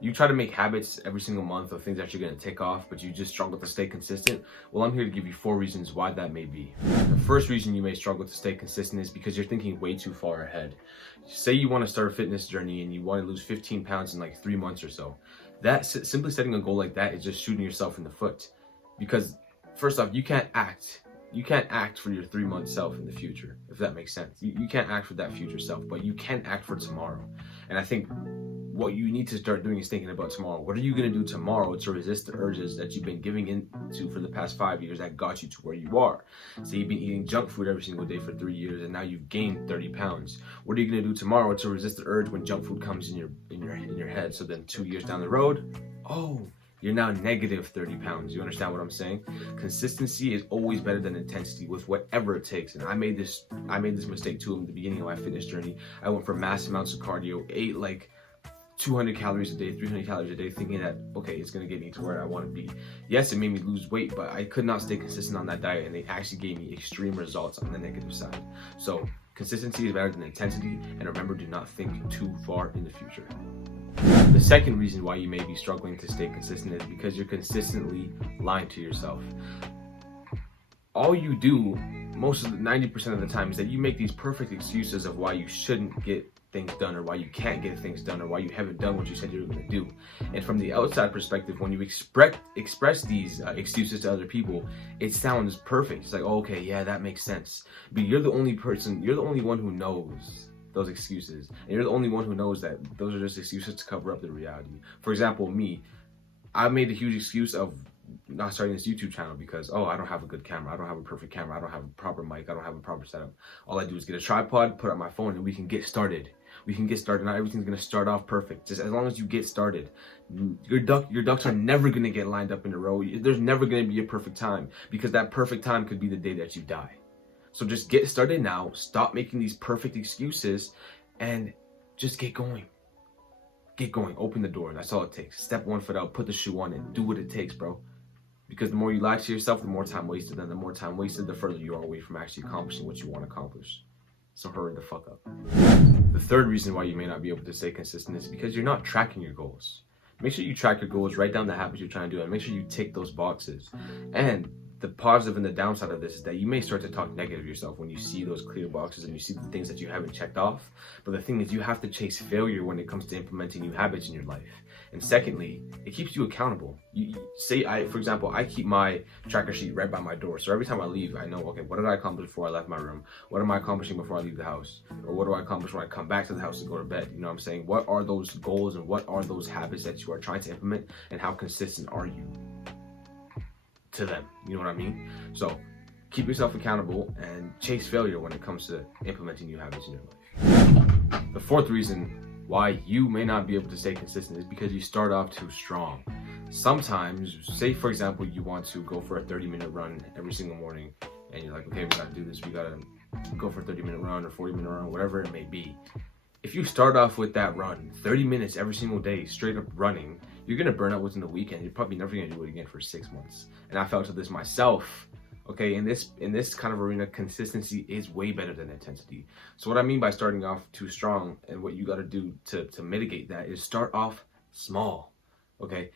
You try to make habits every single month of things that you're going to tick off, but you just struggle to stay consistent. Well, I'm here to give you 4 reasons why that may be. The first reason you may struggle to stay consistent is because you're thinking way too far ahead. Say you want to start a fitness journey and you want to lose 15 pounds in like 3 months or so. Simply setting a goal like that is just shooting yourself in the foot. Because first off, you can't act for your 3-month self in the future, if that makes sense. You can't act for that future self, but you can act for tomorrow. And I think what you need to start doing is thinking about tomorrow. What are you going to do tomorrow to resist the urges that you've been giving into for the past 5 years that got you to where you are? So you've been eating junk food every single day for 3 years and now you've gained 30 pounds. What are you going to do tomorrow to resist the urge when junk food comes in your head? So then 2 years down the road, you're now negative 30 pounds. You understand what I'm saying? Consistency is always better than intensity with whatever it takes. And I made this mistake too in the beginning of my fitness journey. I went for massive amounts of cardio, ate like 200 calories a day, 300 calories a day, thinking that, okay, it's going to get me to where I want to be. Yes, it made me lose weight, but I could not stay consistent on that diet, and they actually gave me extreme results on the negative side. So consistency is better than intensity, and remember, do not think too far in the future. The second reason why you may be struggling to stay consistent is because you're consistently lying to yourself. All you do, most of the 90% of the time, is that you make these perfect excuses of why you shouldn't get things done, or why you can't get things done, or why you haven't done what you said you were going to do. And from the outside perspective, when you express these excuses to other people, it sounds perfect. It's like, oh, okay, yeah, that makes sense. But you're the only one who knows those excuses, and you're the only one who knows that those are just excuses to cover up the reality. For example, me, I made a huge excuse of not starting this YouTube channel because, I don't have a good camera, I don't have a perfect camera, I don't have a proper mic, I don't have a proper setup. All I do is get a tripod, put up my phone, and we can get started. Not everything's gonna start off perfect. Just as long as you get started, your ducks are never gonna get lined up in a row. There's never gonna be a perfect time, because that perfect time could be the day that you die. So just get started now. Stop making these perfect excuses and just get going. Get going. Open the door. That's all it takes. Step 1 foot out. Put the shoe on and do what it takes, bro. Because the more you lie to yourself, the more time wasted. And the more time wasted, the further you are away from actually accomplishing what you want to accomplish. So hurry the fuck up. The third reason why you may not be able to stay consistent is because you're not tracking your goals. Make sure you track your goals, write down the habits you're trying to do, and make sure you tick those boxes. And the positive and the downside of this is that you may start to talk negative to yourself when you see those clear boxes and you see the things that you haven't checked off. But the thing is, you have to chase failure when it comes to implementing new habits in your life. And secondly, it keeps you accountable. For example, I keep my tracker sheet right by my door. So every time I leave, I know, okay, what did I accomplish before I left my room? What am I accomplishing before I leave the house? Or what do I accomplish when I come back to the house to go to bed? You know what I'm saying? What are those goals and what are those habits that you are trying to implement, and how consistent are you to them? You know what I mean? So keep yourself accountable and chase failure when it comes to implementing new habits in your life. The fourth reason why you may not be able to stay consistent is because you start off too strong. Sometimes, say for example, you want to go for a 30-minute run every single morning, and you're like, okay, we gotta do this, we gotta go for a 30-minute run or 40-minute run, whatever it may be. If you start off with that run, 30 minutes every single day, straight up running, you're gonna burn out within the weekend. You're probably never gonna do it again for 6 months. And I felt to this myself. Okay, in this kind of arena, consistency is way better than intensity. So what I mean by starting off too strong, and what you got to do to mitigate that, is start off small. Okay,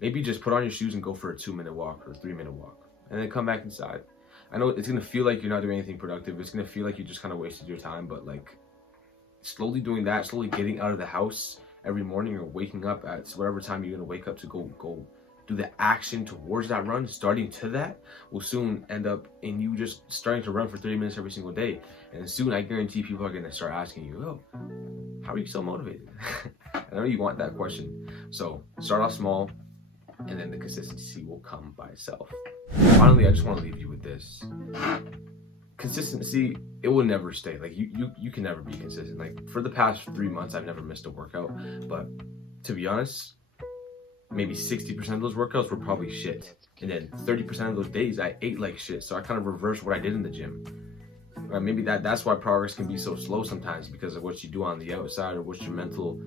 maybe just put on your shoes and go for a 2-minute walk or a 3-minute walk, and then come back inside. I know it's gonna feel like you're not doing anything productive. It's gonna feel like you just kind of wasted your time, but like slowly doing that, slowly getting out of the house every morning, or waking up at whatever time you're gonna wake up to go do the action towards that run, starting to that will soon end up in you just starting to run for 30 minutes every single day. And soon, I guarantee people are going to start asking you, how are you so motivated? I know you want that question. So start off small, and then the consistency will come by itself. Finally, I just want to leave you with this. Consistency, it will never stay. Like you can never be consistent. Like for the past 3 months, I've never missed a workout. But to be honest, maybe 60% of those workouts were probably shit. And then 30% of those days I ate like shit. So I kind of reversed what I did in the gym. Maybe that's why progress can be so slow sometimes, because of what you do on the outside, or what your mental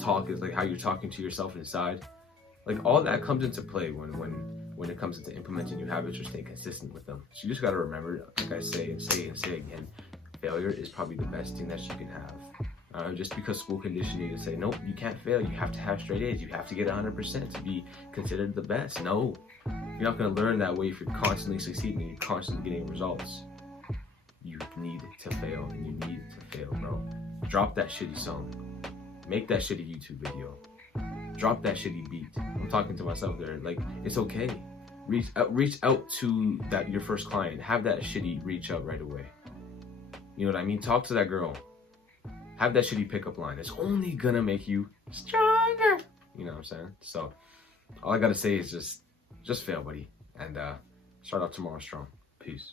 talk is, like how you're talking to yourself inside. Like all that comes into play when it comes into implementing new habits or staying consistent with them. So you just got to remember, like I say and say again, failure is probably the best thing that you can have. Just because school conditioned you to say, nope, you can't fail. You have to have straight A's. You have to get 100% to be considered the best. No, you're not going to learn that way if you're constantly succeeding and you're constantly getting results. You need to fail, and you need to fail, bro. Drop that shitty song. Make that shitty YouTube video. Drop that shitty beat. I'm talking to myself there. Like, it's okay. Reach out to your first client. Have that shitty reach out right away. You know what I mean? Talk to that girl. Have that shitty pickup line. It's only gonna make you stronger. You know what I'm saying? So all I gotta say is just fail, buddy. And start out tomorrow strong. Peace.